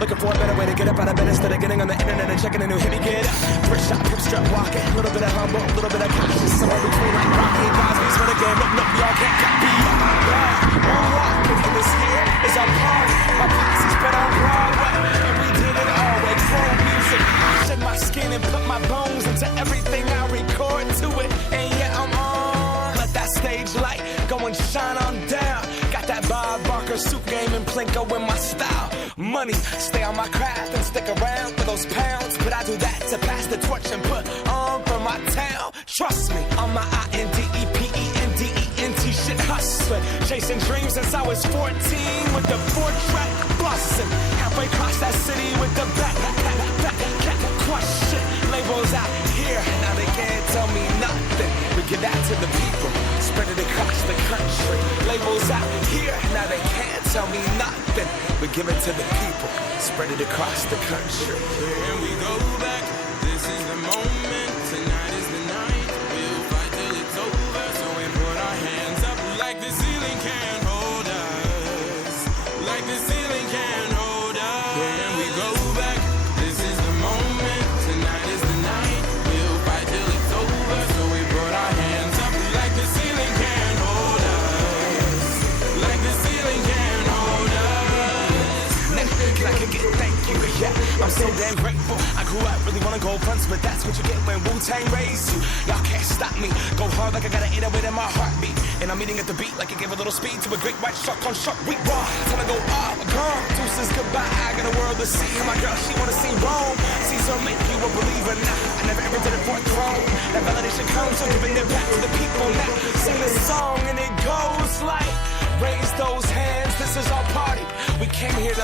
Looking for a better way to get up out of bed instead of getting on the internet and checking a new hit. Me get up, first shot, pimp strut walking. A little bit of humble, a little bit of cautious. Somewhere between like Rocky and Cosby's for the game. Nope, y'all can't copy. We're walking, and this here is our party. My posse's been on Broadway, and we did it all with chrome music. I shed my skin and put my bones into everything I record to it. And yeah, I'm on. Let that stage light go and shine on down. Got that Bob Barker suit game and Plinko in my style. Money, stay on my craft and stick around for those pounds. But I do that to pass the torch and put on for my town. Trust me, on my INDEPENDENT shit hustling. Chasing dreams since I was 14 with the 4-track bustin'. Halfway across that city with the back crush shit. Labels out here, now they can't tell me nothing. We give that to the people, spread it across the country. Labels out here, now they can't tell me nothing. We give it to the people, spread it across the country. Here we go back, this is the moment, tonight is the night. We'll fight till it's over, so we put our hands up like the ceiling can't hold us. Like the ceiling can't hold us. Here we go back, this is the moment, tonight is the night. We'll fight till it's over, so we put our hands up like the ceiling can't hold us. Like the ceiling can't hold us. Can I kick it? Thank you, yeah, I'm so damn grateful. I grew up really wanna go fronts, but that's what you get when Wu-Tang raised you. Y'all can't stop me, go hard like I got an 808 in my heartbeat. And I'm eating at the beat like it gave a little speed to a great white shark on shark week. Raw, time to go off, gone, deuces goodbye. I got a world to see, and my girl, she wanna see Rome. Caesar make you a believer, nah, I never ever did it for a throne. That validation comes from giving it back to the people now. Sing this song and it goes like, raise those hands, this is our party. We came here to